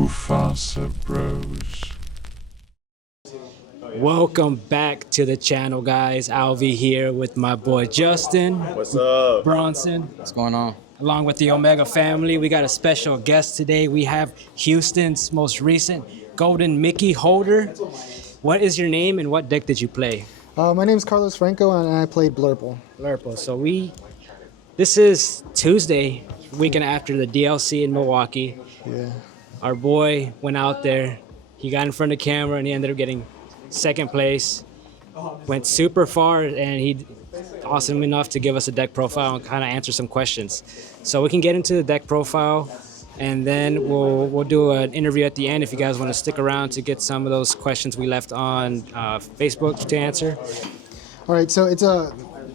Bufasa Bros. Welcome back to the channel, guys. Alvi here with my boy Justin. What's up? Bronson. What's going on? Along with the Omega family, we got a special guest today. We have Houston's most recent Golden Mickey holder. What is your name and what deck did you play? My name is Carlos Franco and I played Blurple. Blurple. So this is Tuesday, weekend after the DLC in Milwaukee. Yeah. Our boy went out there, he got in front of the camera and he ended up getting second place. Went super far and he awesome enough to give us a deck profile and kind of answer some questions. So we can get into the deck profile and then we'll do an interview at the end if you guys want to stick around to get some of those questions we left on Facebook to answer. All right, so it's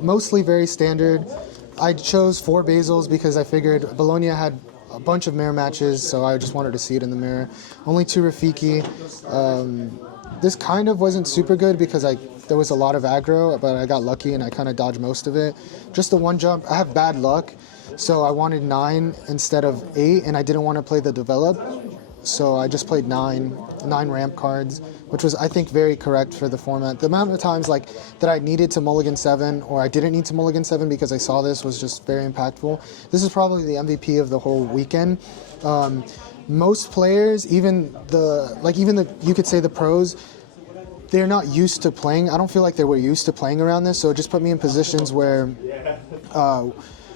mostly very standard. I chose 4 basils because I figured Bologna had a bunch of mirror matches, so I just wanted to see it in the mirror. Only 2 Rafiki. This kind of wasn't super good because there was a lot of aggro, but I got lucky and I kind of dodged most of it. Just the 1 jump, I have bad luck, so I wanted 9 instead of 8, and I didn't want to play the develop, so I just played 9 ramp cards, which was, I think, very correct for the format. The amount of times that I needed to mulligan 7 or I didn't need to mulligan 7 because I saw this was just very impactful. This is probably the MVP of the whole weekend. Most players, even you could say the pros, they're not used to playing. I don't feel like they were used to playing around this, so it just put me in positions where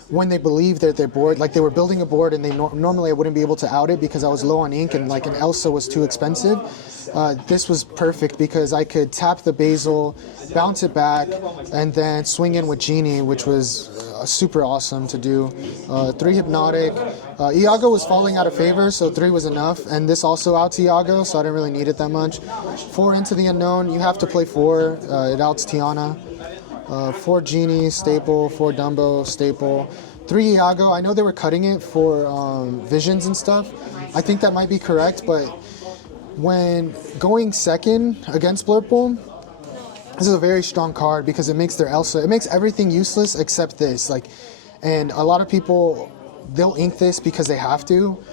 when they believe that they're bored, like they were building a board and they normally I wouldn't be able to out it because I was low on ink and like an Elsa was too expensive. This was perfect because I could tap the basil, bounce it back, and then swing in with Genie, which was super awesome to do. 3 Hypnotic. Iago was falling out of favor, so 3 was enough, and this also outs Iago, so I didn't really need it that much. 4 Into the Unknown. You have to play 4. It outs Tiana. 4 Genie, staple. 4 Dumbo, staple. 3 Iago. I know they were cutting it for visions and stuff. I think that might be correct, but when going second against Blurple, this is a very strong card because it makes their Elsa, it makes everything useless except this. And a lot of people, they'll ink this because they have to.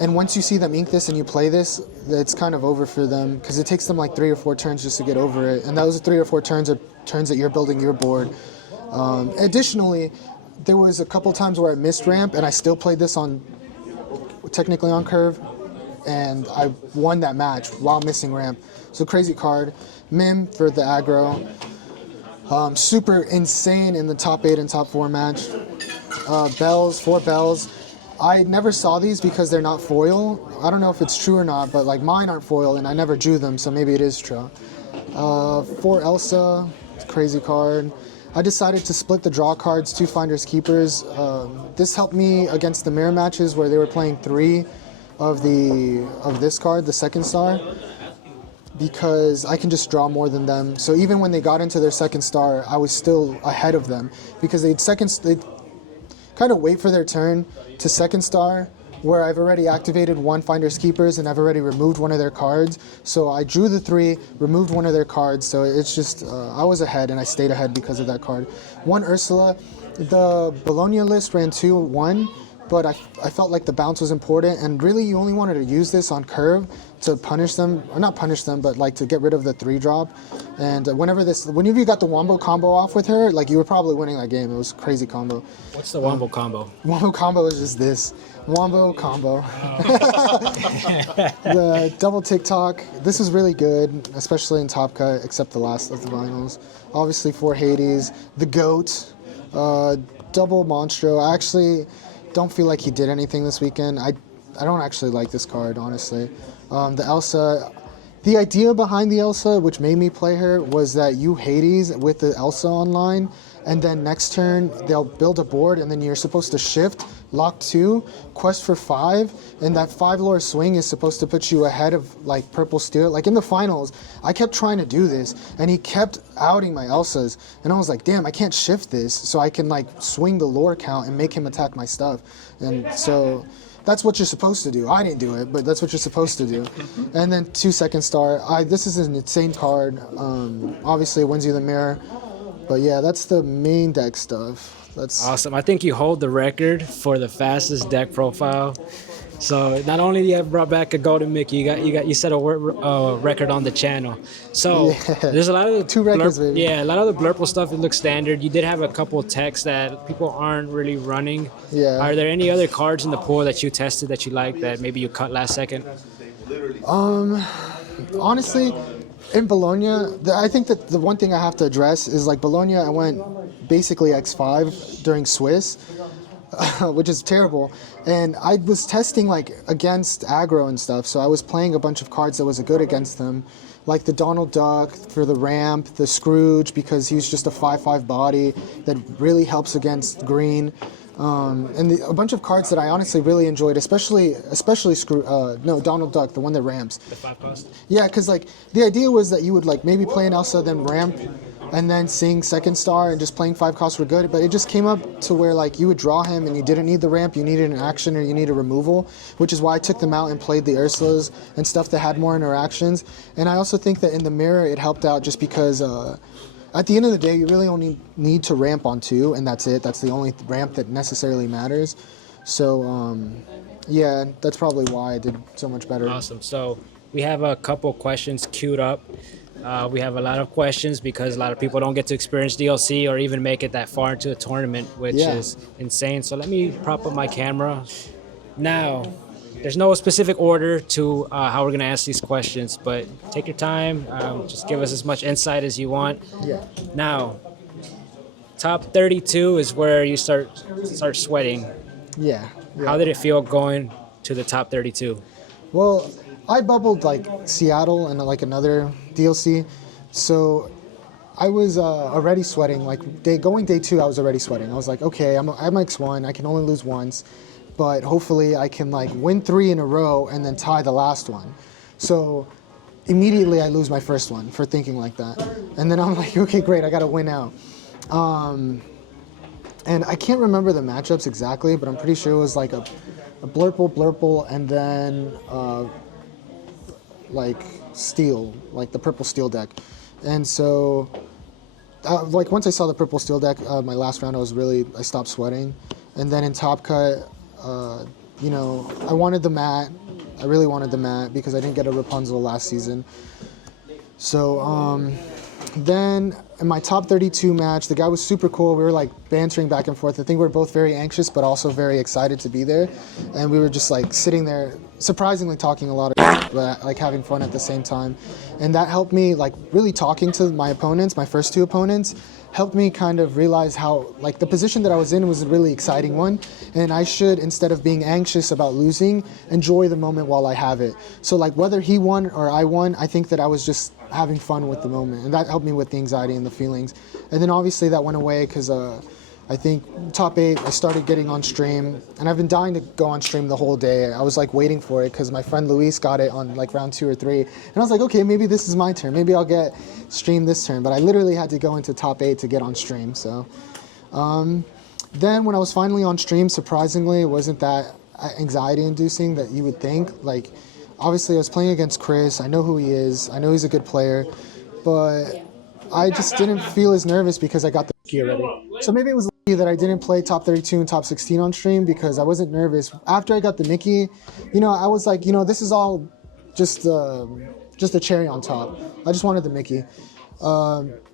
And once you see them ink this and you play this, it's kind of over for them because it takes them like 3 or 4 turns just to get over it. And those 3 or 4 turns are turns that you're building your board. Additionally, there was a couple times where I missed ramp and I still played this technically on curve, and I won that match while missing ramp. So crazy card. Mim for the aggro. Super insane in the top 8 and top 4 match. Bells, 4 bells. I never saw these because they're not foil. I don't know if it's true or not, but like mine aren't foil and I never drew them, so maybe it is true. 4 Elsa, crazy card. I decided to split the draw cards, 2 Finders Keepers. This helped me against the mirror matches where they were playing 3 of this card, the second star, because I can just draw more than them. So even when they got into their second star, I was still ahead of them because they'd kind of wait for their turn to second star, where I've already activated 1 Finders Keepers and I've already removed 1 of their cards. So I drew the 3, removed 1 of their cards, so it's just, I was ahead and I stayed ahead because of that card. 1 Ursula. The Bologna list ran 2-1, but I felt like the bounce was important, and really you only wanted to use this on curve to punish them, or not punish them, but like to get rid of the 3 drop. And whenever you got the Wombo combo off with her, like you were probably winning that game. It was a crazy combo. What's the Wombo combo? Wombo combo is just this. Wombo combo. The double TikTok. This is really good, especially in Top Cut, except the last of the vinyls. Obviously 4 Hades. The GOAT. Double Monstro. I actually don't feel like he did anything this weekend. I don't actually like this card, honestly. The Elsa. The idea behind the Elsa, which made me play her, was that you Hades with the Elsa online, and then next turn they'll build a board, and then you're supposed to shift, lock 2, quest for 5, and that 5 lore swing is supposed to put you ahead of like Purple Steel. Like in the finals, I kept trying to do this, and he kept outing my Elsas, and I was like, damn, I can't shift this, so I can like swing the lore count and make him attack my stuff. And so that's what you're supposed to do. I didn't do it, but that's what you're supposed to do. And then 2 second star. This is an insane card. Obviously, it wins you the mirror. But yeah, that's the main deck stuff. That's awesome. I think you hold the record for the fastest deck profile. So not only you have brought back a golden Mickey, you set a record on the channel. So Yeah. there's a lot of the 2 records, baby. yeah, a lot of the Blurple stuff. It looks standard. You did have a couple of techs that people aren't really running. Yeah. Are there any other cards in the pool that you tested that you like that maybe you cut last second? Honestly, in Bologna, I think that the one thing I have to address is like Bologna, I went basically X5 during Swiss, which is terrible. And I was testing like against aggro and stuff, so I was playing a bunch of cards that was good against them, like the Donald Duck for the ramp, the Scrooge because he's just a 5/5 body that really helps against green. And a bunch of cards that I honestly really enjoyed, especially Donald Duck, the one that ramps. The 5 cost. Yeah, because like the idea was that you would like maybe play an Elsa, then ramp, and then sing second star, and just playing 5 costs were good. But it just came up to where like you would draw him, and you didn't need the ramp, you needed an action or you need a removal, which is why I took them out and played the Ursulas and stuff that had more interactions. And I also think that in the mirror it helped out just because. At the end of the day, you really only need to ramp on 2, and that's it. That's the only ramp that necessarily matters. So, yeah, that's probably why I did so much better. Awesome. So we have a couple questions queued up. We have a lot of questions because a lot of people don't get to experience DLC or even make it that far into a tournament, which is insane. So let me prop up my camera. Now, there's no specific order to how we're going to ask these questions, but take your time. Just give us as much insight as you want. Yeah. Now, top 32 is where you start sweating. Yeah. How did it feel going to the top 32? Well, I bubbled like Seattle and like another DLC, so I was already sweating. Like going day 2, I was already sweating. I was like, okay, I'm X1. I can only lose once. But hopefully I can like win 3 in a row and then tie the last one. So immediately I lose my first one for thinking like that. And then I'm like, okay, great, I gotta win out. And I can't remember the matchups exactly, but I'm pretty sure it was like a Blurple, and then like Steel, like the purple Steel deck. And so like once I saw the purple Steel deck, my last round I stopped sweating. And then in Top Cut, you know, I wanted the mat. I really wanted the mat because I didn't get a Rapunzel last season. So then in my top 32 match, the guy was super cool. We were like bantering back and forth. I think we were both very anxious, but also very excited to be there. And we were just like sitting there, surprisingly talking a lot of but like having fun at the same time. And that helped me like really talking to my opponents, my first 2 opponents, helped me kind of realize how like the position that I was in was a really exciting one, and I should, instead of being anxious about losing, enjoy the moment while I have it. So like whether he won or I won, I think that I was just having fun with the moment, and that helped me with the anxiety and the feelings. And then obviously that went away because I think top 8, I started getting on stream, and I've been dying to go on stream the whole day. I was like waiting for it because my friend Luis got it on like round 2 or 3, and I was like, okay, maybe this is my turn. Maybe I'll get stream this turn. But I literally had to go into top 8 to get on stream. So then when I was finally on stream, surprisingly, it wasn't that anxiety-inducing that you would think. Like, obviously, I was playing against Chris. I know who he is. I know he's a good player, but I just didn't feel as nervous because I got the key already. So maybe it was lucky that I didn't play top 32 and top 16 on stream because I wasn't nervous. After I got the Mickey, you know, I was like, you know, this is all just a cherry on top. I just wanted the Mickey.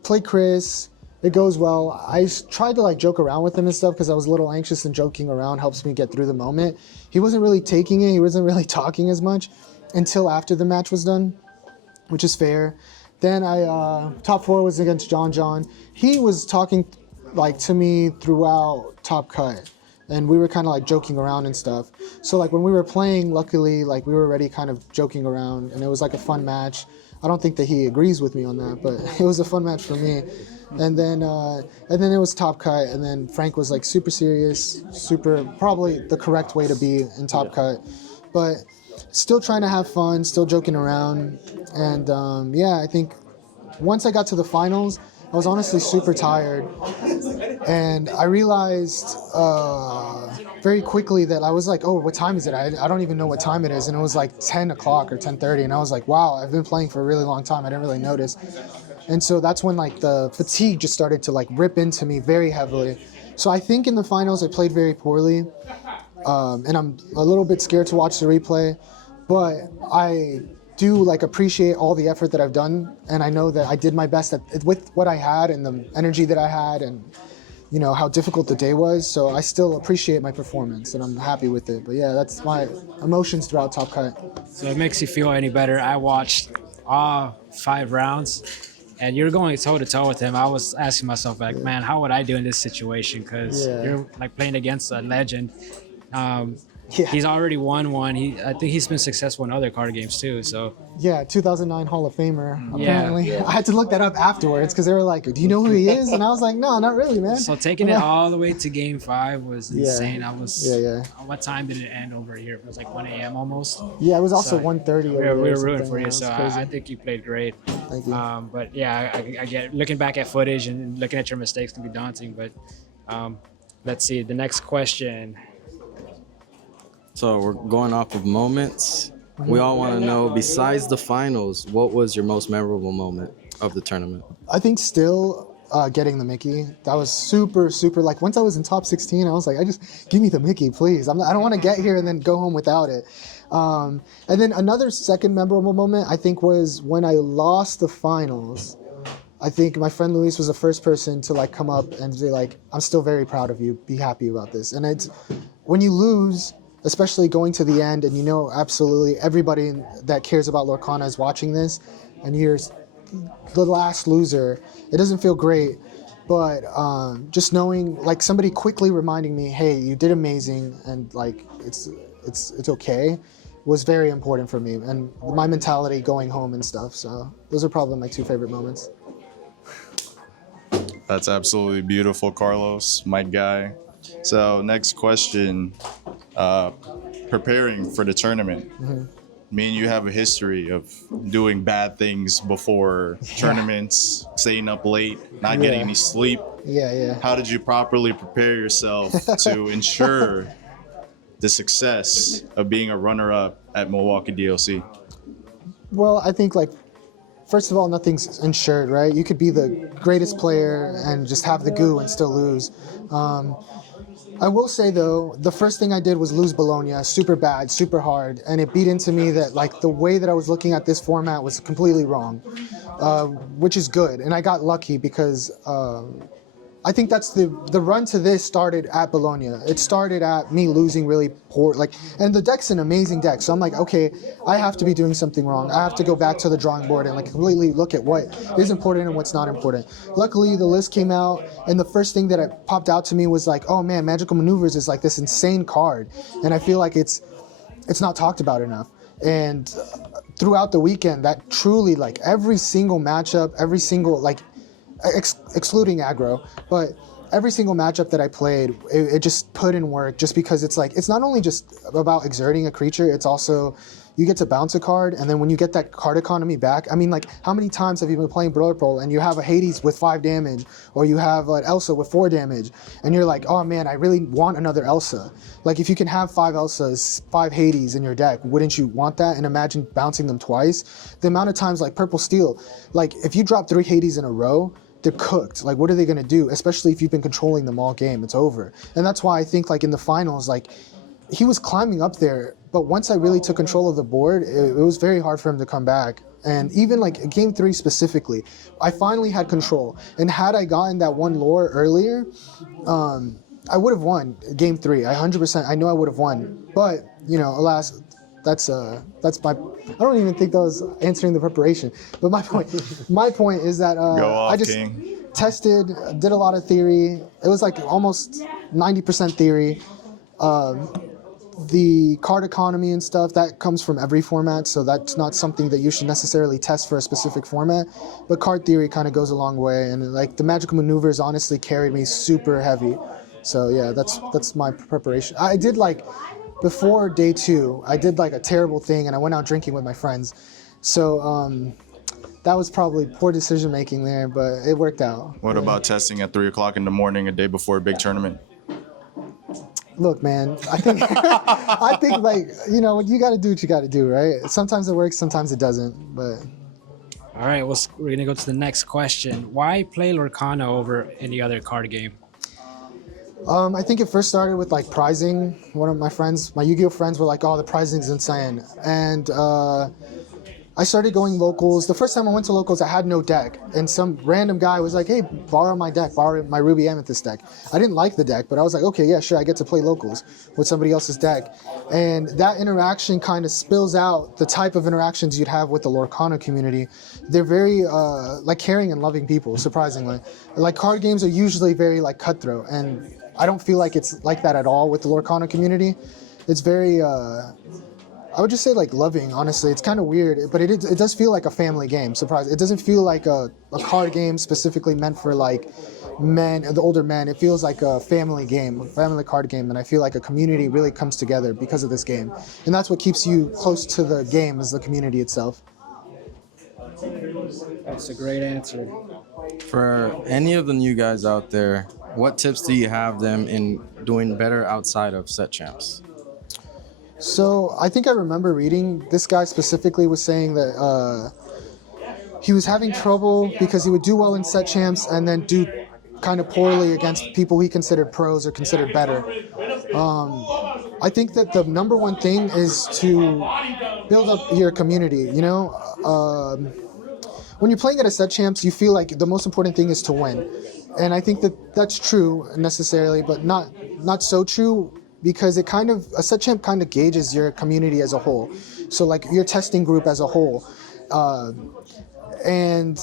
Play Chris. It goes well. I tried to like joke around with him and stuff because I was a little anxious, and joking around helps me get through the moment. He wasn't really taking it. He wasn't really talking as much until after the match was done, which is fair. Then top 4 was against John. He was talking like to me throughout Top Cut, and we were kind of like joking around and stuff. So like when we were playing, luckily like we were already kind of joking around, and it was like a fun match. I don't think that he agrees with me on that, but it was a fun match for me. And then it was Top Cut, and then Frank was like super serious, probably the correct way to be in Top Cut, but still trying to have fun, still joking around. And yeah, I think once I got to the finals, I was honestly super tired, and I realized very quickly that I was like, oh, what time is it? I don't even know what time it is, and it was like 10 o'clock or 10:30, and I was like, wow, I've been playing for a really long time. I didn't really notice. And so that's when like the fatigue just started to like rip into me very heavily. So I think in the finals I played very poorly. and I'm a little bit scared to watch the replay, but I do like appreciate all the effort that I've done, and I know that I did my best with what I had and the energy that I had, and you know how difficult the day was. So I still appreciate my performance, and I'm happy with it. But yeah, that's my emotions throughout Top Cut. So it makes you feel any better. I watched all 5 rounds, and you're going toe to toe with him. I was asking myself, like, man, how would I do in this situation? Because you're like playing against a legend. He's already won one. I think he's been successful in other card games too. So yeah, 2009 Hall of Famer. Apparently, I had to look that up afterwards because they were like, "Do you know who he is?" And I was like, "No, not really, man." So taking it all the way to Game 5 was insane. I was. Yeah. What time did it end over here? It was like 1 a.m. almost. Yeah, it was also 1:30. We were rooting for you, so I think you played great. Thank you. But yeah, I get looking back at footage and looking at your mistakes can be daunting. But let's see the next question. So we're going off of moments. We all want to know, besides the finals, what was your most memorable moment of the tournament? I think still getting the Mickey. That was super, super, like once I was in top 16, I was like, give me the Mickey, please. I don't want to get here and then go home without it. And then another second memorable moment, I think, was when I lost the finals. I think my friend Luis was the first person to like come up and say like, I'm still very proud of you. Be happy about this. And it's when you lose, especially going to the end, and you know absolutely everybody that cares about Lorcana is watching this, and you're the last loser, it doesn't feel great. But just knowing, like somebody quickly reminding me, hey, you did amazing, and like it's okay, was very important for me, and my mentality going home and stuff. So those are probably my 2 favorite moments. That's absolutely beautiful, Carlos, my guy. So next question, preparing for the tournament. Me and you have a history of doing bad things before tournaments, staying up late, not getting any sleep. Yeah. How did you properly prepare yourself to ensure the success of being a runner-up at Milwaukee DLC? Well, I think like, first of all, nothing's insured, right? You could be the greatest player and just have the goo and still lose. I will say though, the first thing I did was lose Bologna, super bad, super hard, and it beat into me that like the way that I was looking at this format was completely wrong, which is good. And I got lucky because I think that's the run to this started at Bologna. It started at me losing really poor, like, and the deck's an amazing deck. So I'm like, okay, I have to be doing something wrong. I have to go back to the drawing board and like completely look at what is important and what's not important. Luckily, the list came out, and the first thing that popped out to me was like, oh man, Magical Maneuvers is like this insane card, and I feel like it's not talked about enough. And throughout the weekend, that truly, like every single matchup, every single like. Excluding aggro, but every single matchup that I played, it just put in work, just because it's like, it's not only just about exerting a creature, it's also, you get to bounce a card, and then when you get that card economy back, I mean, like, how many times have you been playing Blurple and you have a Hades with 5 damage, or you have an Elsa with 4 damage, and you're like, oh man, I really want another Elsa. Like, if you can have 5 Elsas, 5 Hades in your deck, wouldn't you want that? And imagine bouncing them twice. The amount of times, like Purple Steel, like, if you drop 3 Hades in a row, they're cooked. Like, what are they going to do? Especially if you've been controlling them all game, it's over. And that's why I think, like, in the finals, like, he was climbing up there, but once I really took control of the board, it was very hard for him to come back. And even, like, Game 3 specifically, I finally had control. And had I gotten that one lore earlier, I would have won Game 3. 100%, I know I would have won. But, you know, alas, that's my, I don't even think that was answering the preparation. But my point is that I just tested, did a lot of theory. It was like almost 90% theory. The card economy and stuff, that comes from every format, so that's not something that you should necessarily test for a specific format. But card theory kind of goes a long way, and like the Magical Maneuvers honestly carried me super heavy. So yeah, that's my preparation. I did like, before day 2, I did like a terrible thing, and I went out drinking with my friends. So that was probably poor decision making there, but it worked out. What about testing at 3 o'clock in the morning a day before a big tournament? Look, man, I think I think like, you know, you got to do what you got to do, right? Sometimes it works, sometimes it doesn't, but. All right, well, we're gonna go to the next question. Why play Lorcana over any other card game? I think it first started with like prizing. One of my friends, my Yu-Gi-Oh friends, were like, "Oh, the prizing's insane," and I started going locals. The first time I went to locals, I had no deck, and some random guy was like, "Hey, borrow my deck, borrow my Ruby Amethyst deck." I didn't like the deck, but I was like, "Okay, yeah, sure, I get to play locals with somebody else's deck," and that interaction kind of spills out the type of interactions you'd have with the Lorcana community. They're very like caring and loving people, surprisingly. Like card games are usually very like cutthroat, and I don't feel like it's like that at all with the Lorcana community. It's very I would just say like loving, honestly. It's kind of weird, but it does feel like a family game, surprise. It doesn't feel like a card game specifically meant for like men, the older men. It feels like a family game, a family card game, and I feel like a community really comes together because of this game. And that's what keeps you close to the game, is the community itself. That's a great answer. For any of the new guys out there, what tips do you have them in doing better outside of set champs? So I think I remember reading, this guy specifically was saying that he was having trouble because he would do well in set champs and then do kind of poorly against people he considered pros or considered better. I think that the number one thing is to build up your community, you know? When you're playing at a set champs, you feel like the most important thing is to win. And I think that that's true necessarily, but not so true, because it kind of, a set champ kind of gauges your community as a whole. So like your testing group as a whole. And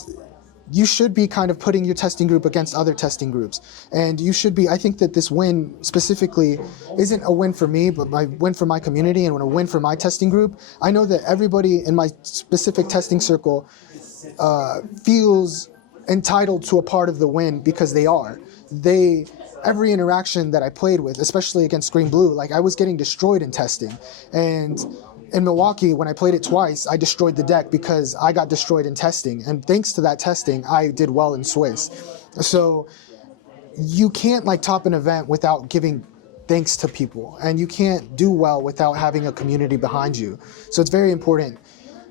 you should be kind of putting your testing group against other testing groups. And you should be, I think that this win specifically isn't a win for me, but my win for my community and a win for my testing group. I know that everybody in my specific testing circle feels entitled to a part of the win because they are. Every interaction that I played with, especially against Green Blue, like I was getting destroyed in testing. And in Milwaukee, when I played it twice, I destroyed the deck because I got destroyed in testing. And thanks to that testing, I did well in Swiss. So you can't like top an event without giving thanks to people. And you can't do well without having a community behind you. So it's very important.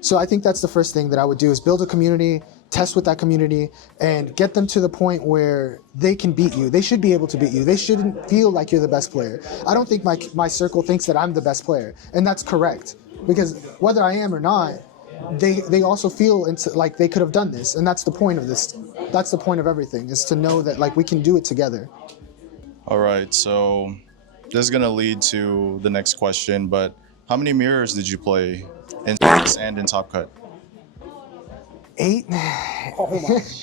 So I think that's the first thing that I would do, is build a community, test with that community, and get them to the point where they can beat you. They should be able to beat you. They shouldn't feel like you're the best player. I don't think my circle thinks that I'm the best player, and that's correct. Because whether I am or not, they also feel like they could have done this, and that's the point of this. That's the point of everything, is to know that like we can do it together. All right, so this is gonna lead to the next question, but how many mirrors did you play in Swiss and in Top Cut? 8?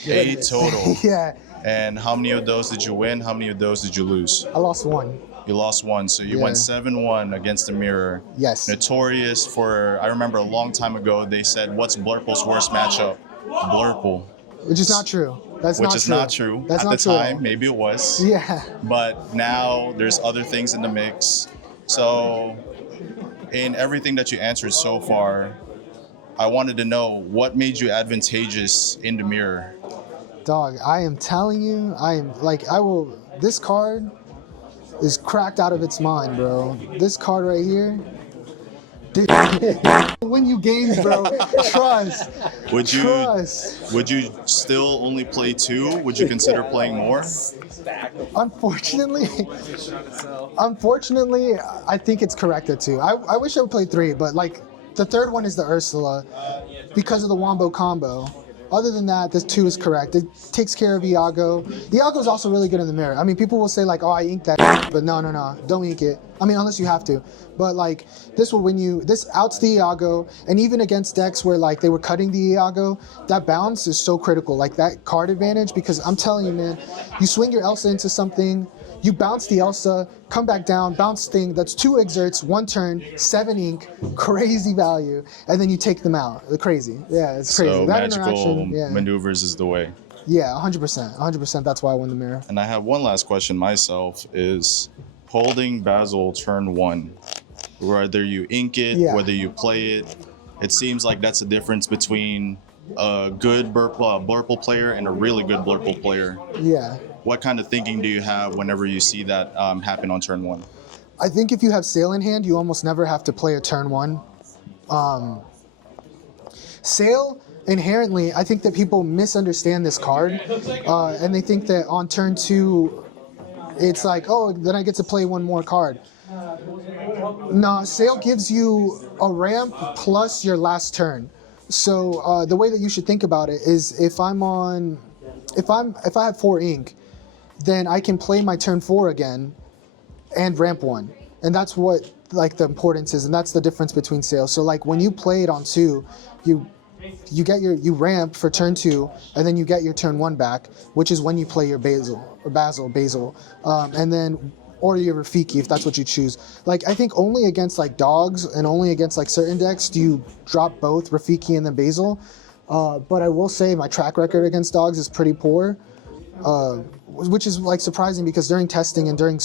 8 total. Yeah. And how many of those did you win? How many of those did you lose? I lost 1. You lost 1, so you went 7-1 against the mirror. Yes. Notorious for, I remember a long time ago, they said, what's Blurple's worst matchup? Blurple. Which is not true. That's Which not is true. not true. That's At not the true. time, maybe it was. Yeah. But now there's other things in the mix. So in everything that you answered so far, I wanted to know what made you advantageous in the mirror. Dog, I am telling you, this card is cracked out of its mind, bro. This card right here, win you games, bro. Trust. Would you Trust. would you still only play 2? Would you consider playing more? Unfortunately, I think it's correct at 2. I wish I would play 3, but like the third one is the Ursula because of the Wombo combo. Other than that, this 2 is correct. It takes care of Iago. Iago's also really good in the mirror. I mean, people will say like, oh, I inked that, but no, don't ink it. I mean, unless you have to. But like, this will win you. This outs the Iago, and even against decks where like they were cutting the Iago, that bounce is so critical. Like that card advantage, because I'm telling you, man, you swing your Elsa into something, you bounce the Elsa, come back down, bounce thing, that's 2 exerts, 1 turn, 7 ink, crazy value, and then you take them out. Crazy. Yeah, it's crazy. So that magical maneuvers is the way. Yeah, 100%. 100%, that's why I won the mirror. And I have one last question myself, is holding Basil turn 1, whether you ink it, whether you play it, it seems like that's the difference between a good Blurple player and a really good Blurple player. Yeah. What kind of thinking do you have whenever you see that happen on turn 1? I think if you have Sail in hand, you almost never have to play a turn 1. Sail, inherently, I think that people misunderstand this card, and they think that on turn 2, it's like, oh, then I get to play one more card. No, Sail gives you a ramp plus your last turn. So the way that you should think about it is if I have 4 ink, then I can play my turn 4 again and ramp 1. And that's what like the importance is, and that's the difference between Sail. So like when you play it on 2, you ramp for turn 2, and then you get your turn 1 back, which is when you play your basil, and then or your Rafiki if that's what you choose. Like I think only against like dogs and only against like certain decks do you drop both Rafiki and then basil. But I will say my track record against dogs is pretty poor, which is like surprising because during testing and during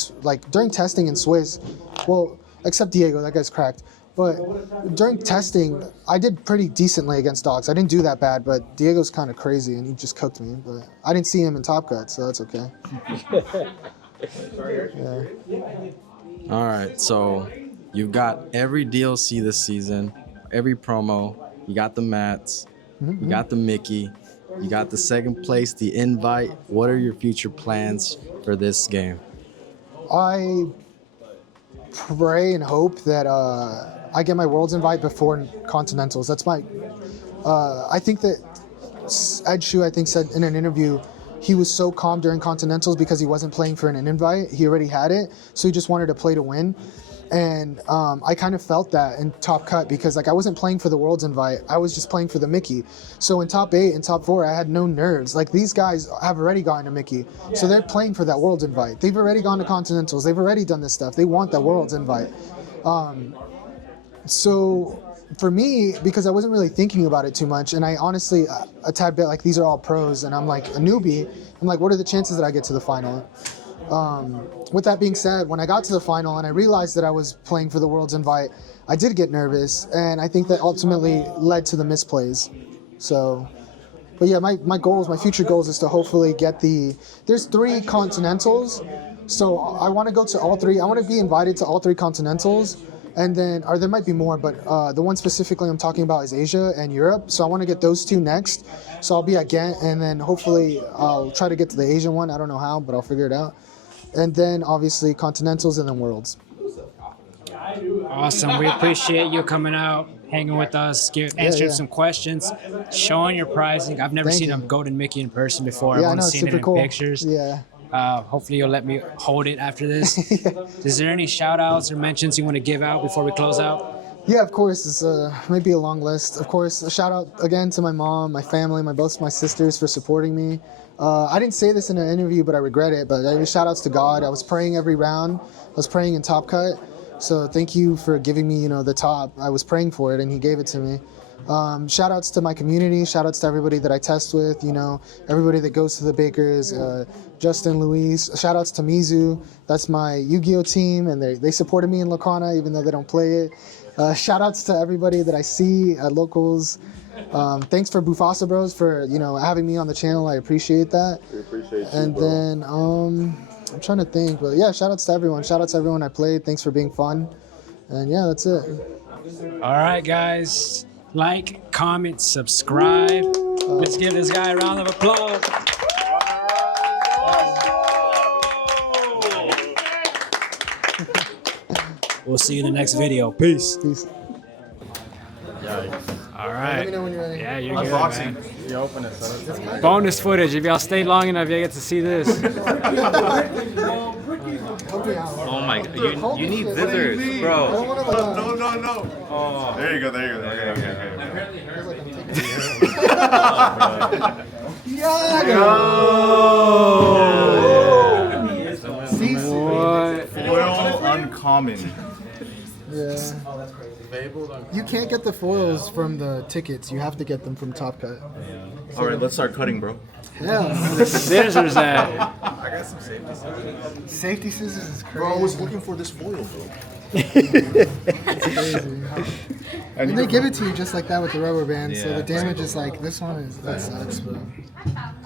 testing in Swiss, well, except Diego, that guy's cracked. But during testing, I did pretty decently against dogs. I didn't do that bad, but Diego's kind of crazy and he just cooked me. But I didn't see him in Top Cut, so that's okay. Yeah. All right, so you've got every DLC this season, every promo. You got the mats, you got the Mickey, you got the second place, the invite. What are your future plans for this game? I pray and hope that I get my Worlds invite before Continentals. That's my. I think that Ed Shu, I think, said in an interview he was so calm during Continentals because he wasn't playing for an invite. He already had it, so he just wanted to play to win. And I kind of felt that in Top Cut because like I wasn't playing for the Worlds invite. I was just playing for the Mickey. So in Top 8 and Top 4, I had no nerves. Like these guys have already gotten a Mickey. So they're playing for that Worlds invite. They've already gone to Continentals. They've already done this stuff. They want that Worlds invite. So for me, because I wasn't really thinking about it too much, and I honestly, a tad bit like these are all pros, and I'm like a newbie, I'm like, what are the chances that I get to the final? With that being said, when I got to the final and I realized that I was playing for the Worlds invite, I did get nervous, and I think that ultimately led to the misplays. So, but yeah, my goals, my future goals is to hopefully get there's 3 Continentals, so I want to go to all 3. I want to be invited to all 3 Continentals. And then, or there might be more, but the one specifically I'm talking about is Asia and Europe. So I want to get those 2 next. So I'll be at Ghent, and then hopefully I'll try to get to the Asian one. I don't know how, but I'll figure it out. And then obviously Continentals and then Worlds. Awesome. We appreciate you coming out, hanging with us, answering some questions, showing your pricing. I've never seen a Golden Mickey in person before. I've only seen it in pictures. Yeah. Hopefully you'll let me hold it after this. Is there any shout outs or mentions you want to give out before we close out? Yeah, of course. It's maybe a long list. Of course, a shout out again to my mom, my family, both my sisters for supporting me. I didn't say this in an interview, but I regret it. But shout outs to God. I was praying every round. I was praying in Top Cut. So thank you for giving me, the top. I was praying for it, and He gave it to me. Shout outs to my community. Shout outs to everybody that I test with. Everybody that goes to the Bakers. Justin, Luis. Shout outs to Mizu. That's my Yu-Gi-Oh team, and they supported me in Lorcana even though they don't play it. Shout outs to everybody that I see at locals. Thanks for Bufasa Bros for having me on the channel. I appreciate that. We appreciate you, and bro. then I'm trying to think, but yeah, shout outs to everyone. Shout outs to everyone I played. Thanks for being fun. And yeah, that's it. All right, guys. Like, comment, subscribe. Let's give this guy a round of applause. We'll see you in the next video. Peace. Peace. All right. Let me know when you're ready. Yeah, you're good, man. You open it, so Bonus footage. If y'all stay long enough, you get to see this. Oh my god, you need scissors, bro. No. Oh. There you go. Okay. Foil uncommon. Yeah. You can't get the foils from the tickets. You have to get them from Top Cut. All right, let's start cutting, bro. Yeah. Scissors at. I got some safety scissors. Safety scissors is crazy. Bro, I was looking for this foil, bro. It's crazy. And they give it to you just like that with the rubber band. So the damage is like this one is that sucks, bro.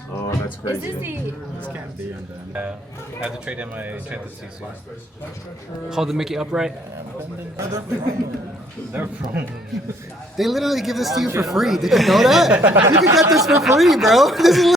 Oh, that's crazy. This can't be undone. I have to trade in my Fantasy suit. Hold the Mickey upright. They're from. They literally give this to you for free. Did you know that? You can get this for free, bro. This is